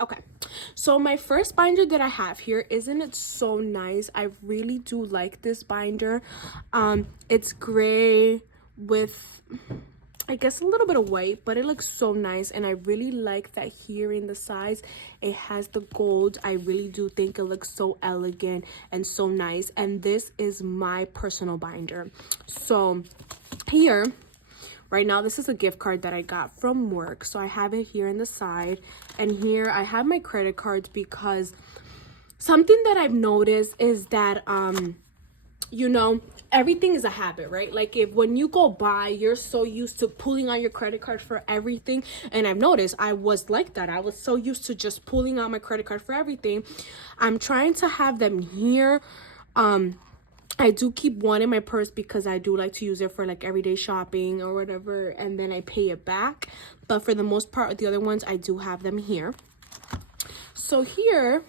Okay, so my first binder that I have here, isn't it so nice? I really do like this binder. It's gray with, I guess, a little bit of white, but it looks so nice. And I really like that here in the sides it has the gold. I really do think it looks so elegant and so nice. And this is my personal binder. So here, right now, this is a gift card that I got from work. So I have it here in the side. And here I have my credit cards, because something that I've noticed is that, you know, everything is a habit, right? Like, if when you go buy, you're so used to pulling out your credit card for everything. And I've noticed I was like that. I was so used to just pulling out my credit card for everything. I'm trying to have them here. I do keep one in my purse because I do like to use it for like everyday shopping or whatever, and then I pay it back. But for the most part, the other ones, I do have them here. So here,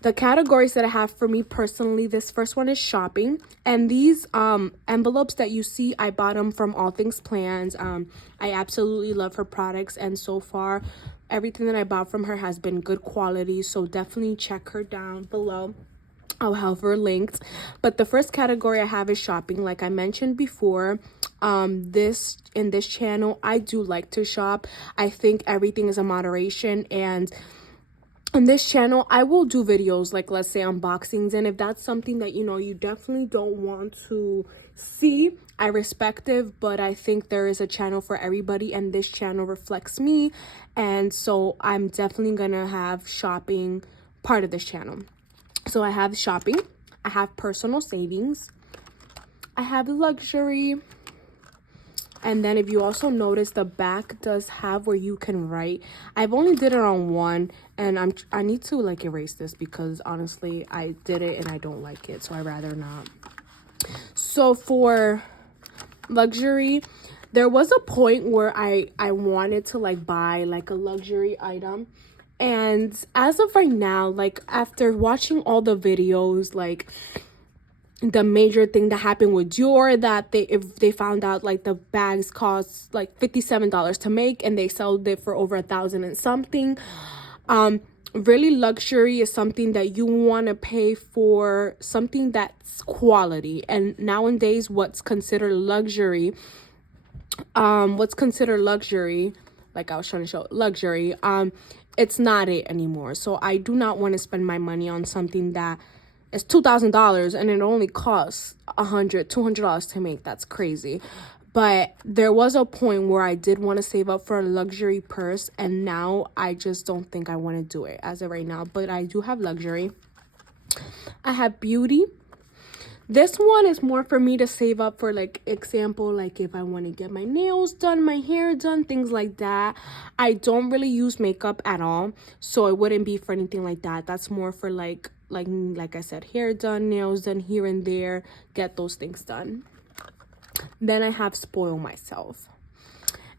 the categories that I have for me personally, this first one is shopping. And these envelopes that you see, I bought them from All Things Plans. I absolutely love her products, and so far everything that I bought from her has been good quality, so definitely check her down below. I'll have her linked. But the first category I have is shopping. Like I mentioned before, this in this channel, I do like to shop. I think everything is a moderation, and on this channel I will do videos like, let's say, unboxings, and if that's something that you definitely don't want to see, I respect it. But I think there is a channel for everybody, and this channel reflects me, and so I'm definitely gonna have shopping part of this channel. So I have shopping, I have personal savings, I have luxury. And then if you also notice, the back does have where you can write. I've only did it on one, and I need to like erase this, because honestly I did it and I don't like it, so I rather not. So for luxury, there was a point where I wanted to like buy like a luxury item, and as of right now, like after watching all the videos, like the major thing that happened with Dior, that if they found out like the bags cost like $57 to make, and they sold it for over 1,000 and something. Really, luxury is something that you want to pay for, something that's quality. And nowadays, what's considered luxury, like I was trying to show luxury, it's not it anymore. So I do not want to spend my money on something that it's $2,000 and it only costs $200 to make. That's crazy. But there was a point where I did want to save up for a luxury purse, and now I just don't think I want to do it as of right now. But I do have luxury. I have beauty. This one is more for me to save up for, like, example, like if I want to get my nails done, my hair done, things like that. I don't really use makeup at all, so it wouldn't be for anything like that. That's more for like I said, hair done, nails done here and there, get those things done. Then I have spoil myself.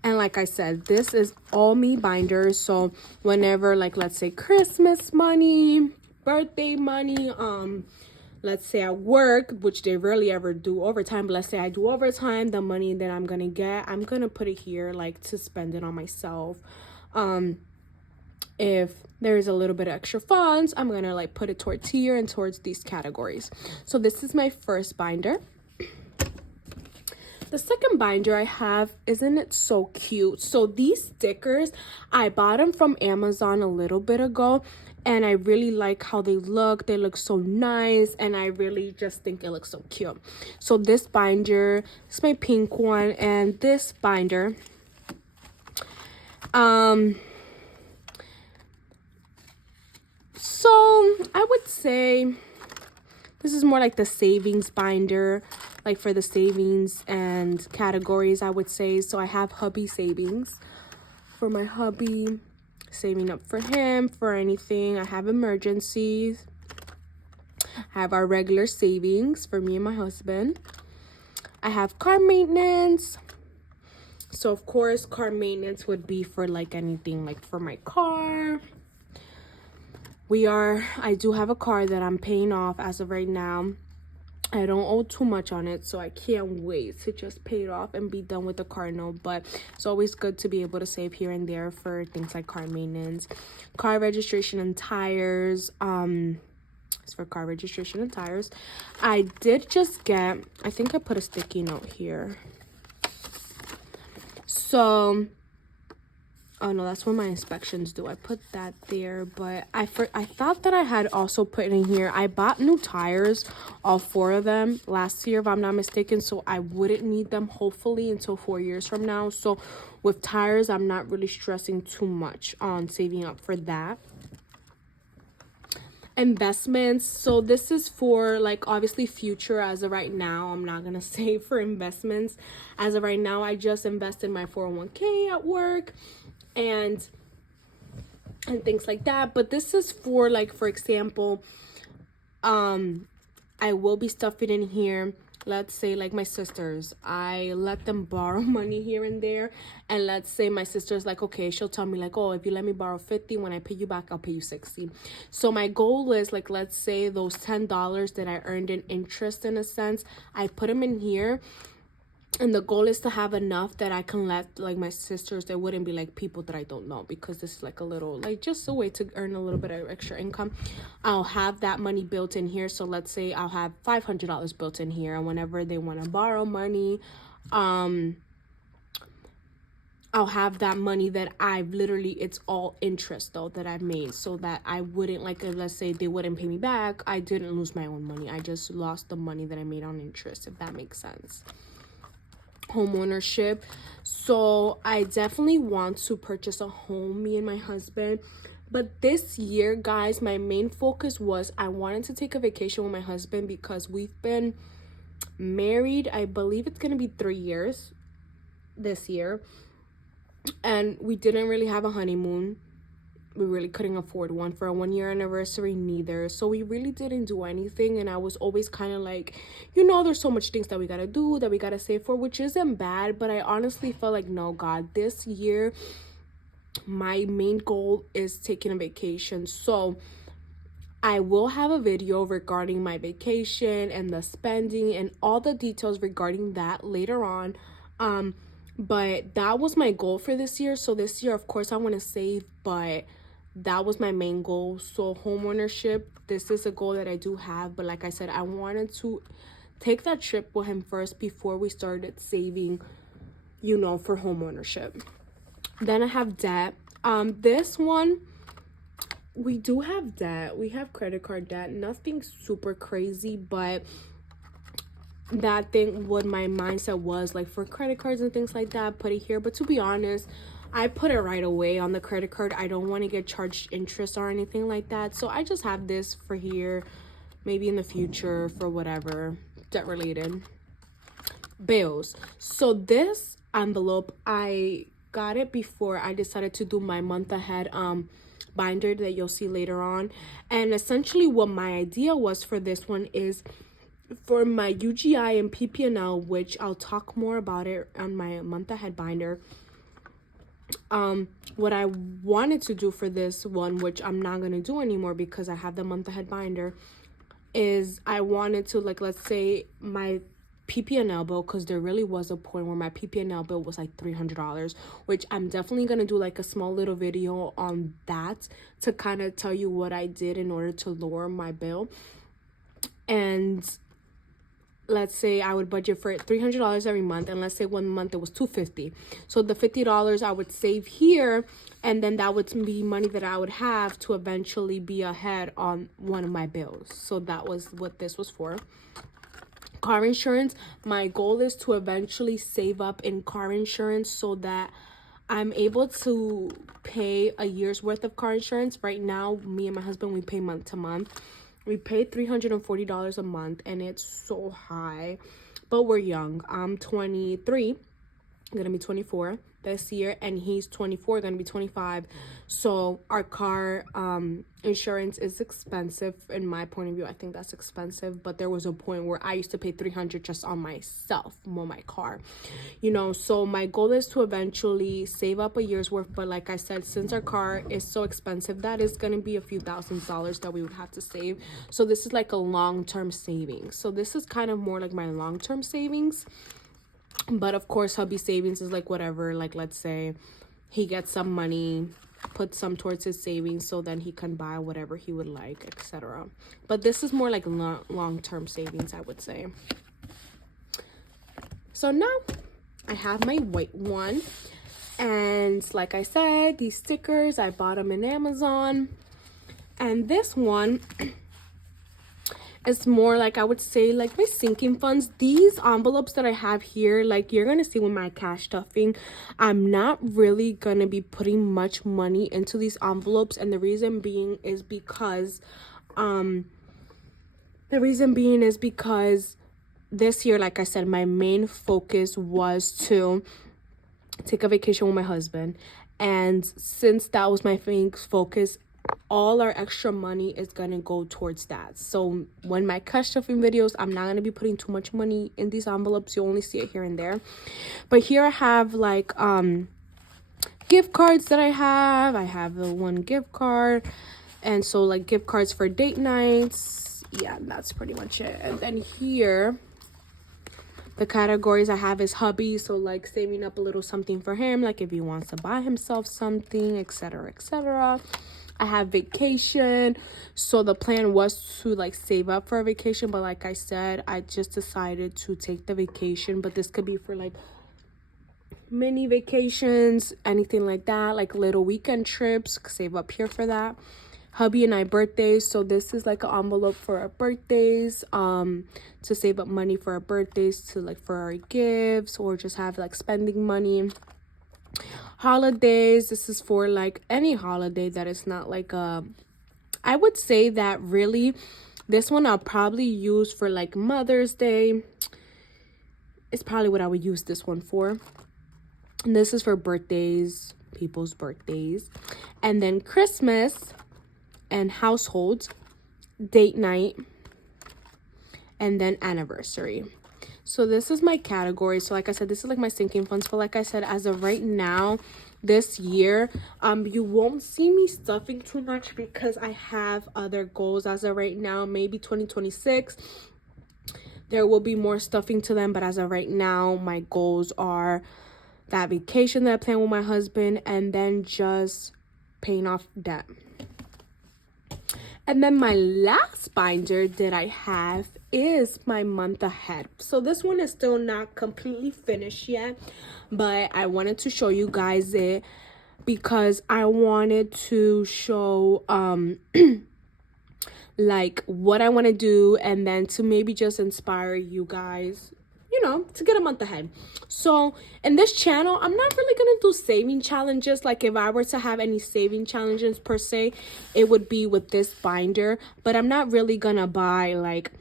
And like I said, this is all me binders. So whenever, like, let's say Christmas money, birthday money, let's say I work, which they rarely ever do overtime, but let's say I do overtime, the money that I'm gonna get, I'm gonna put it here, like, to spend it on myself. If there's a little bit of extra funds, I'm gonna like put it towards here and towards these categories. So this is my first binder. The second binder I have, isn't it so cute? So these stickers, I bought them from Amazon a little bit ago, and I really like how they look. They look so nice, and I really just think it looks so cute. So this binder is my pink one, and this binder, so I would say this is more like the savings binder, like for the savings and categories, I would say. So I have hubby savings for my hubby, saving up for him for anything. I have emergencies. I have our regular savings for me and my husband. I have car maintenance. So of course, car maintenance would be for like anything, like for my car. I do have a car that I'm paying off as of right now. I don't owe too much on it, so I can't wait to just pay it off and be done with the car note. But it's always good to be able to save here and there for things like car maintenance, car registration, and tires. It's for car registration and tires. I did just get, I think I put a sticky note here. So oh no, that's when my inspections due. I put that there, but I thought that I had also put in here. I bought new tires, all 4 of them last year, if I'm not mistaken. So I wouldn't need them hopefully until 4 years from now. So with tires, I'm not really stressing too much on saving up for that. Investments, so this is for like obviously future. As of right now, I'm not gonna save for investments. As of right now, I just invest in my 401k at work and things like that. But this is for like, for example, I will be stuffing in here, let's say like my sisters, I let them borrow money here and there. And let's say my sister's like, okay, she'll tell me like, oh, if you let me borrow 50, when I pay you back, I'll pay you 60. So my goal is like, let's say those $10 that I earned in interest, in a sense, I put them in here. And the goal is to have enough that I can let like my sisters, they wouldn't be like people that I don't know, because this is like a little, like just a way to earn a little bit of extra income. I'll have that money built in here. So let's say I'll have $500 built in here, and whenever they want to borrow money, I'll have that money that I've literally, it's all interest though that I've made, so that I wouldn't like, let's say they wouldn't pay me back, I didn't lose my own money, I just lost the money that I made on interest, if that makes sense. Home ownership, so I definitely want to purchase a home, me and my husband. But this year, guys, my main focus was I wanted to take a vacation with my husband, because we've been married, I believe it's gonna be 3 years this year, and we didn't really have a honeymoon. We really couldn't afford one for a 1-year anniversary neither. So we really didn't do anything. And I was always kind of like, you know, there's so much things that we got to do, that we got to save for, which isn't bad. But I honestly felt like, no, God, this year, my main goal is taking a vacation. So I will have a video regarding my vacation and the spending and all the details regarding that later on. But that was my goal for this year. So this year, of course, I want to save, but that was my main goal. So home ownership, this is a goal that I do have. But like I said, I wanted to take that trip with him first before we started saving, you know, for home ownership. Then I have debt. This one, we do have debt. We have credit card debt. Nothing super crazy, but that thing, what my mindset was like for credit cards and things like that, put it here. But to be honest, I put it right away on the credit card. I don't want to get charged interest or anything like that. So I just have this for here, maybe in the future for whatever debt related. Bills. So this envelope, I got it before I decided to do my month ahead binder that you'll see later on. And essentially what my idea was for this one is for my UGI and PPNL, which I'll talk more about it on my month ahead binder. What I wanted to do for this one, which I'm not going to do anymore because I have the month ahead binder, is I wanted to, like, let's say my PPNL bill, because there really was a point where my PPNL bill was like $300, which I'm definitely going to do like a small little video on that to kind of tell you what I did in order to lower my bill. And let's say I would budget for $300 every month, and let's say 1 month it was $250. So the $50 I would save here, and then that would be money that I would have to eventually be ahead on one of my bills. So that was what this was for. Car insurance, my goal is to eventually save up in car insurance so that I'm able to pay a year's worth of car insurance. Right now, me and my husband, we pay month to month. We pay $340 a month, and it's so high, but we're young. I'm 23, I'm gonna be 24. this year, and he's 24, gonna be 25. So our car insurance is expensive. In my point of view, I think that's expensive, but there was a point where I used to pay $300 just on myself, on my car, you know. So my goal is to eventually save up a year's worth, but like I said, since our car is so expensive, that is gonna be a few $1000s that we would have to save. So this is like a long-term savings. So this is kind of more like my long-term savings. But of course, hubby savings is like whatever, like let's say he gets some money, put some towards his savings, so then he can buy whatever he would like, etc. But this is more like long-term savings, I would say. So now I have my white one, and like I said, these stickers, I bought them in Amazon. And this one, it's more like, I would say, like my sinking funds. These envelopes that I have here, like you're gonna see with my cash stuffing, I'm not really gonna be putting much money into these envelopes. And the reason being is because this year, like I said, my main focus was to take a vacation with my husband. And since that was my main focus, all our extra money is gonna go towards that. So when my cash stuffing videos, I'm not gonna be putting too much money in these envelopes. You only see it here and there. But here I have like gift cards that I have the one gift card, and so like gift cards for date nights. Yeah, that's pretty much it. And then here the categories I have is hubby, so like saving up a little something for him, like if he wants to buy himself something, etc, etc. I have vacation, so the plan was to like save up for a vacation, but like I said, I just decided to take the vacation. But this could be for like mini vacations, anything like that, like little weekend trips. Save up here for that. Hubby and I birthdays, so this is like an envelope for our birthdays, to save up money for our birthdays, to like for our gifts, or just have like spending money. Holidays, this is for like any holiday that is not like I would say that really this one I'll probably use for like Mother's Day. It's probably what I would use this one for. And this is for birthdays, people's birthdays. And then Christmas and households, date night, and then anniversary. So this is my category. So like I said, this is like my sinking funds. But like I said, as of right now, this year, you won't see me stuffing too much because I have other goals as of right now. Maybe 2026, there will be more stuffing to them. But as of right now, my goals are that vacation that I plan with my husband, and then just paying off debt. And then my last binder that I have is my month ahead. So this one is still not completely finished yet, but I wanted to show you guys it because I wanted to show like what I want to do, and then to maybe just inspire you guys, you know, to get a month ahead. So in this channel, I'm not really gonna do saving challenges. Like if I were to have any saving challenges per se, it would be with this binder. But I'm not really gonna buy like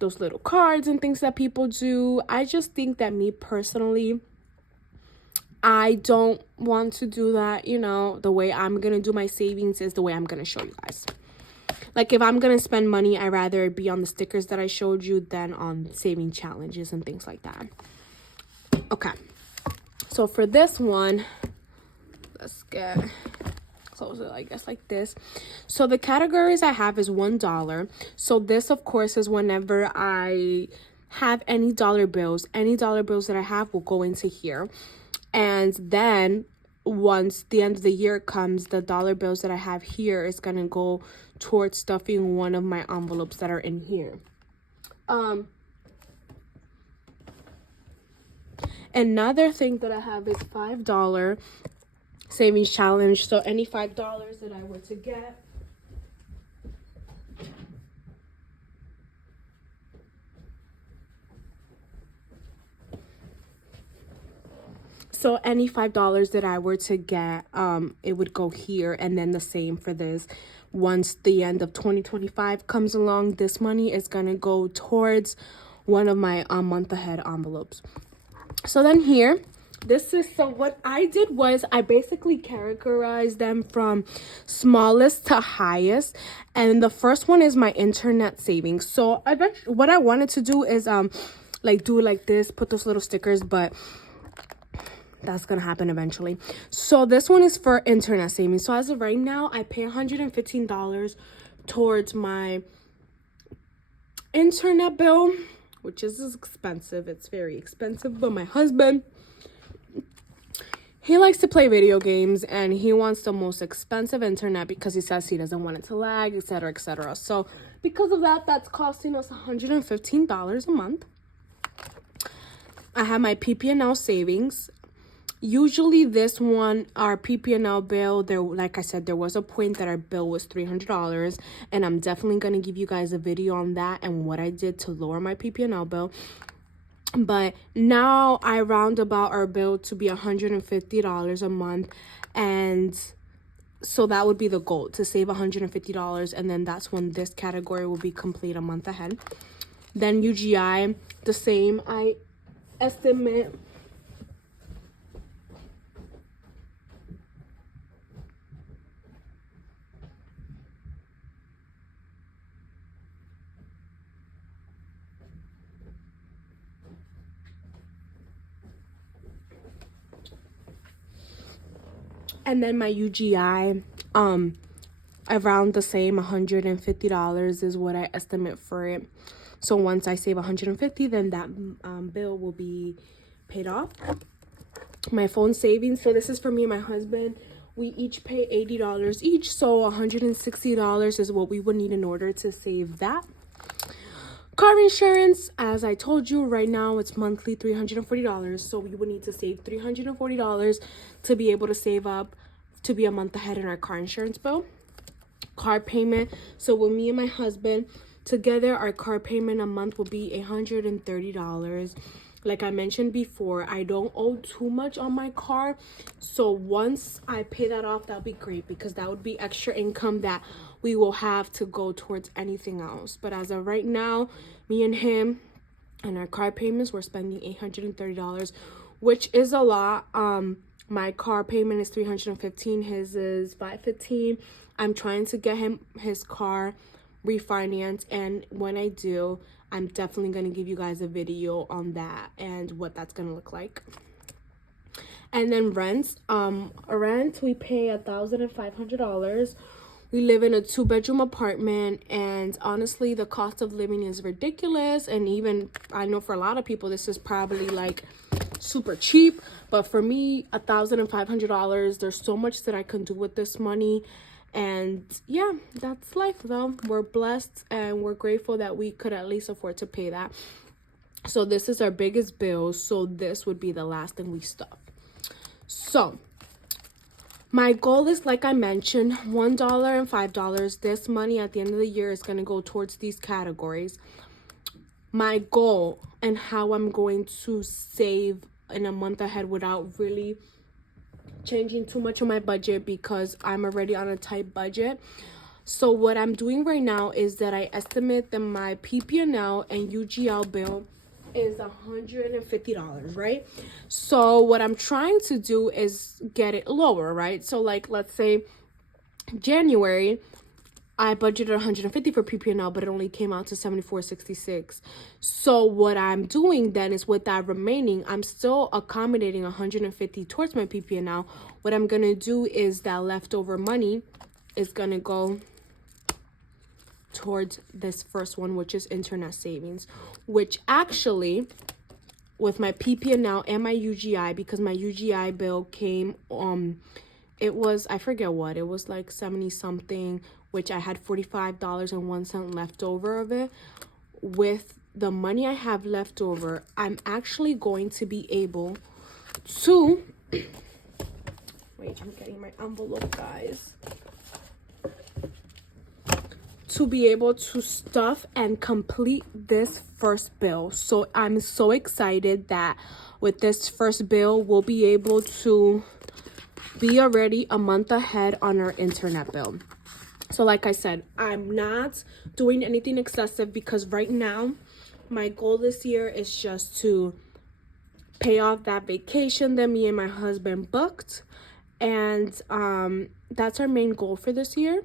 those little cards and things that people do. I just think that me personally, I don't want to do that. You know, the way I'm gonna do my savings is the way I'm gonna show you guys. Like if I'm gonna spend money, I'd rather be on the stickers that I showed you than on saving challenges and things like that. Okay, so for this one, let's get close it, I guess, like this. So the categories I have is $1. So this, of course, is whenever I have any dollar bills that I have will go into here. And then once the end of the year comes, the dollar bills that I have here is gonna go towards stuffing one of my envelopes that are in here. Another thing that I have is $5 savings challenge. So any $5 that I were to get, any $5 that I were to get, it would go here. And then the same for this. Once the end of 2025 comes along, this money is gonna go towards one of my month ahead envelopes. So then here, So what I did was I basically categorized them from smallest to highest, and the first one is my internet savings. So what I wanted to do is like do it like this, put those little stickers, but that's gonna happen eventually. So this one is for internet savings. So as of right now, I pay $115 towards my internet bill, which is expensive. It's very expensive, but my husband, he likes to play video games and he wants the most expensive internet because he says he doesn't want it to lag, etc., etc. So because of that, that's costing us $115 a month. I have my PP&L savings. Usually this one, our PP&L bill, there, like I said, there was a point that our bill was $300, and I'm definitely going to give you guys a video on that and what I did to lower my PP&L bill. But now I round about our bill to be $150 a month, and so that would be the goal, to save $150, and then that's when this category will be complete a month ahead. Then UGI, the same. I estimate and then my UGI, around the same, $150 is what I estimate for it. So once I save $150, then that bill will be paid off. My phone savings, so this is for me and my husband. We each pay $80 each, so $160 is what we would need in order to save that. Car insurance, as I told you, right now it's monthly $340, so we would need to save $340 to be able to save up to be a month ahead in our car insurance bill. Car payment, so with me and my husband together, our car payment a month will be $130. Like I mentioned before, I don't owe too much on my car, so once I pay that off, that'll be great, because that would be extra income that we will have to go towards anything else. But as of right now, me and him and our car payments, we're spending $830, which is a lot. My car payment is $315, his is $515. I'm trying to get him his car refinance, and when I do, I'm definitely going to give you guys a video on that and what that's going to look like. And then rent, we pay $1,500. We live in a 2-bedroom apartment, and honestly, the cost of living is ridiculous. And even I know for a lot of people, this is probably like super cheap, but for me, $1,500, there's so much that I can do with this money. And yeah, that's life though. We're blessed and we're grateful that we could at least afford to pay that. So this is our biggest bill, so this would be the last thing we stuff. So my goal is, like I mentioned, $1 and $5. This money at the end of the year is going to go towards these categories. My goal and how I'm going to save in a month ahead without really changing too much of my budget, because I'm already on a tight budget. So what I'm doing right now is that I estimate that my PP&L and UGL bill is $150, right? So what I'm trying to do is get it lower, right? So like, let's say January, I budgeted $150 for PP&L, but it only came out to $74.66. So what I'm doing then is, with that remaining, I'm still accommodating $150 towards my PP&L. What I'm gonna do is that leftover money is gonna go towards this first one, which is internet savings, which actually, with my PP&L and my UGI, because my UGI bill came, it was, I forget what, it was like 70 something, which I had $45.01 left over of it. With the money I have left over, I'm actually going to be able to, wait, I'm getting my envelope, guys, to be able to stuff and complete this first bill. So I'm so excited that with this first bill, we'll be able to be already a month ahead on our internet bill. So like I said, I'm not doing anything excessive, because right now my goal this year is just to pay off that vacation that me and my husband booked. And that's our main goal for this year.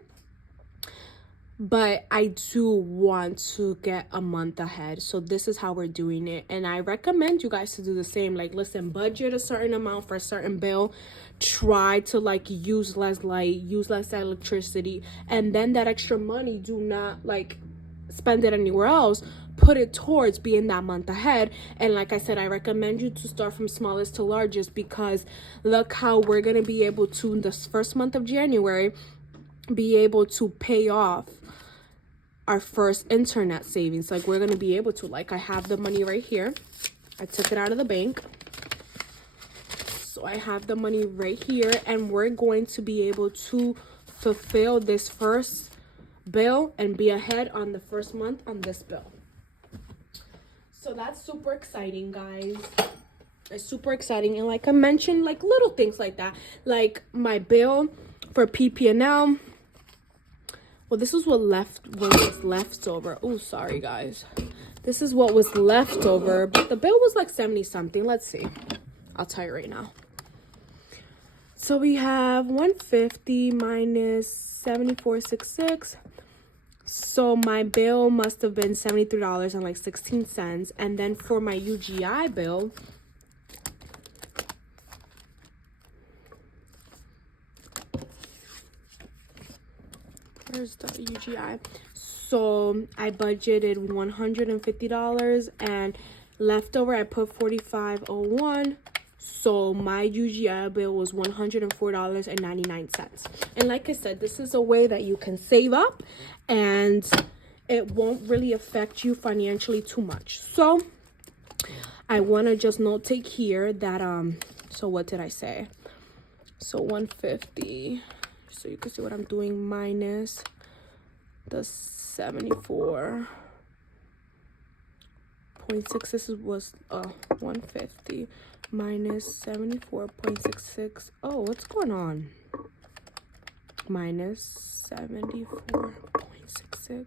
But I do want to get a month ahead. So this is how we're doing it. And I recommend you guys to do the same. Like, listen, budget a certain amount for a certain bill. Try to like use less light, use less electricity. And then that extra money, do not like spend it anywhere else. Put it towards being that month ahead. And like I said, I recommend you to start from smallest to largest, because look how we're going to be able to, in this first month of January, be able to pay off our first internet savings. Like, we're going to be able to, like, I have the money right here. I took it out of the bank. So I have the money right here, and we're going to be able to fulfill this first bill and be ahead on the first month on this bill. So that's super exciting, guys. It's super exciting. And like I mentioned, like little things like that, like my bill for PP&L. Well, this is what was left over. Oh, sorry, guys. This is what was left over, but the bill was like 70 something. Let's see. I'll tell you right now. So we have 150 minus 74.66. So my bill must have been $73.16. And then for my UGI bill, where's the UGI? So I budgeted $150, and leftover I put $45.01. So my UGI bill was $104.99. And like I said, this is a way that you can save up and it won't really affect you financially too much. So I want to just notate here that so what did I say? So 150, so you can see what I'm doing, minus the 74.6. This was 150 minus 74.66. Oh, what's going on? Minus 74.66.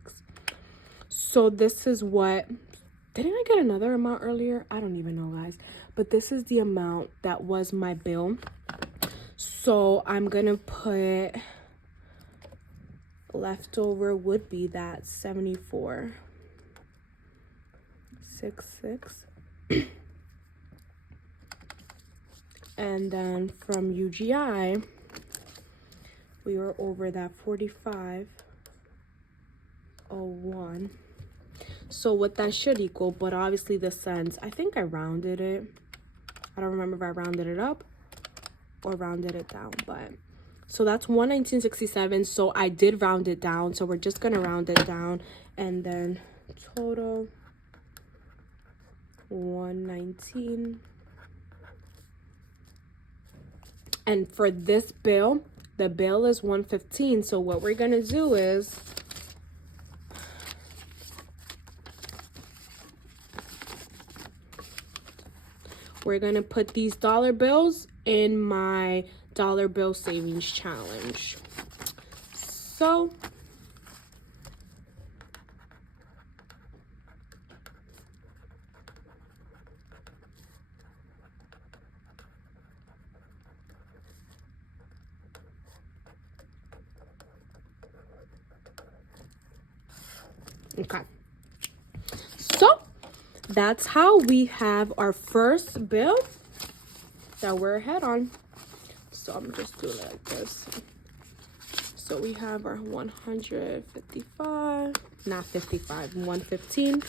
So this is what, didn't I get another amount earlier? I don't even know, guys. But this is the amount that was my bill. So I'm gonna put, leftover would be that 74.66. And then from UGI, we were over that 45.01. So what that should equal, but obviously the cents, I think I rounded it. I don't remember if I rounded it up or rounded it down, but so that's 119.67. So I did round it down, so we're just gonna round it down, and then total 119. And for this bill, the bill is 115. So what we're gonna do is we're gonna put these dollar bills in my dollar bill savings challenge. So okay, so that's how we have our first bill that we're ahead on. So I'm just doing it like this. So we have our 155, not 55, 115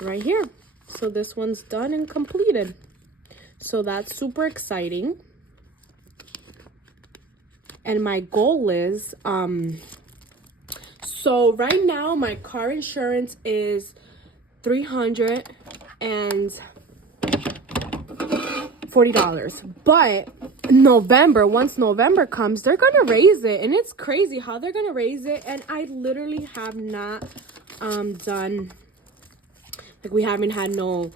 right here. So this one's done and completed. So that's super exciting. And my goal is, so right now my car insurance is $340. But November, once November comes, they're gonna raise it, and it's crazy how they're gonna raise it. And I literally have not done, like, we haven't had no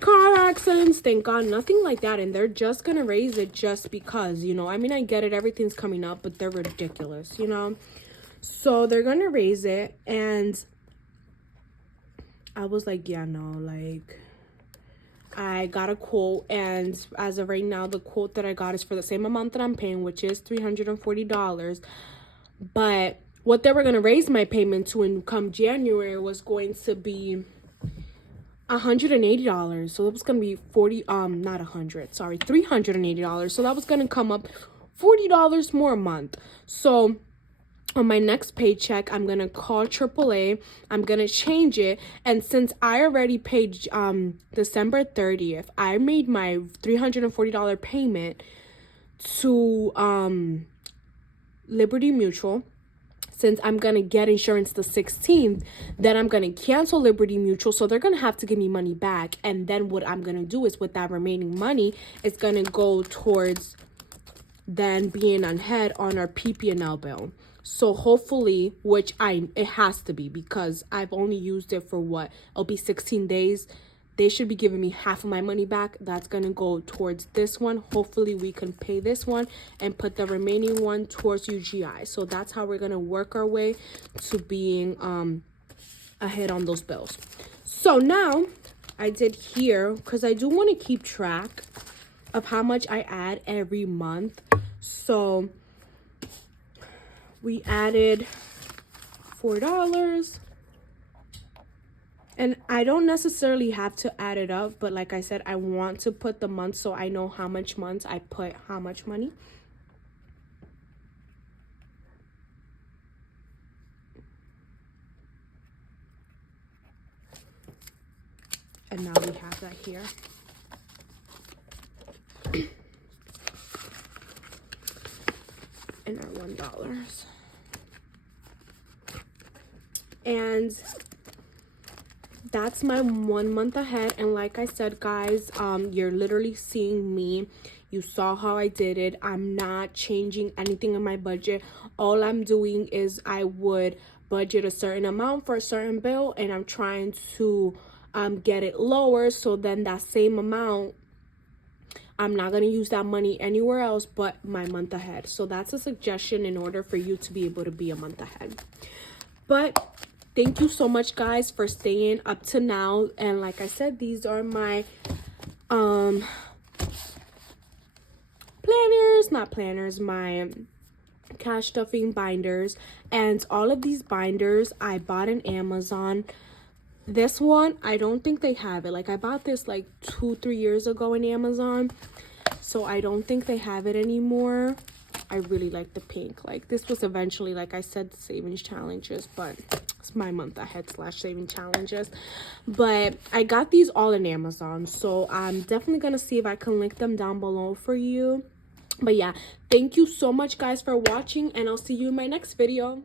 car accidents, thank God, nothing like that. And they're just gonna raise it just because, you know, I mean, I get it, everything's coming up, but they're ridiculous, you know. So they're gonna raise it, and I was like, yeah, no, like, I got a quote, and as of right now, the quote that I got is for the same amount that I'm paying, which is $340. But what they were going to raise my payment to in come January was going to be $180. So that was going to be not 100, sorry, $380. So that was going to come up $40 more a month. So on my next paycheck, I'm going to call AAA. I'm going to change it. And since I already paid December 30th, I made my $340 payment to Liberty Mutual. Since I'm going to get insurance the 16th, then I'm going to cancel Liberty Mutual. So they're going to have to give me money back. And then what I'm going to do is with that remaining money, it's going to go towards then being ahead on our PP&L bill. So hopefully, which it has to be because I've only used it for what? It'll be 16 days. They should be giving me half of my money back. That's going to go towards this one. Hopefully, we can pay this one and put the remaining one towards UGI. So that's how we're going to work our way to being ahead on those bills. So now I did here because I do want to keep track of how much I add every month. So we added $4. And I don't necessarily have to add it up, but like I said, I want to put the month so I know how much months I put how much money. And now we have that here. And our $1. And that's my 1 month ahead. And like I said, guys, you're literally seeing me. You saw how I did it. I'm not changing anything in my budget. All I'm doing is I would budget a certain amount for a certain bill, and I'm trying to get it lower, so then that same amount, I'm not going to use that money anywhere else but my month ahead. So that's a suggestion in order for you to be able to be a month ahead. But thank you so much, guys, for staying up to now. And like I said, these are my my cash stuffing binders. And all of these binders I bought in Amazon. This one, I don't think they have it. Like, I bought this like 2-3 years ago in Amazon, so I don't think they have it anymore. I really like the pink. Like, this was eventually, like I said, savings challenges, but it's my month ahead / saving challenges. But I got these all in Amazon, so I'm definitely gonna see if I can link them down below for you. But yeah, thank you so much, guys, for watching, and I'll see you in my next video.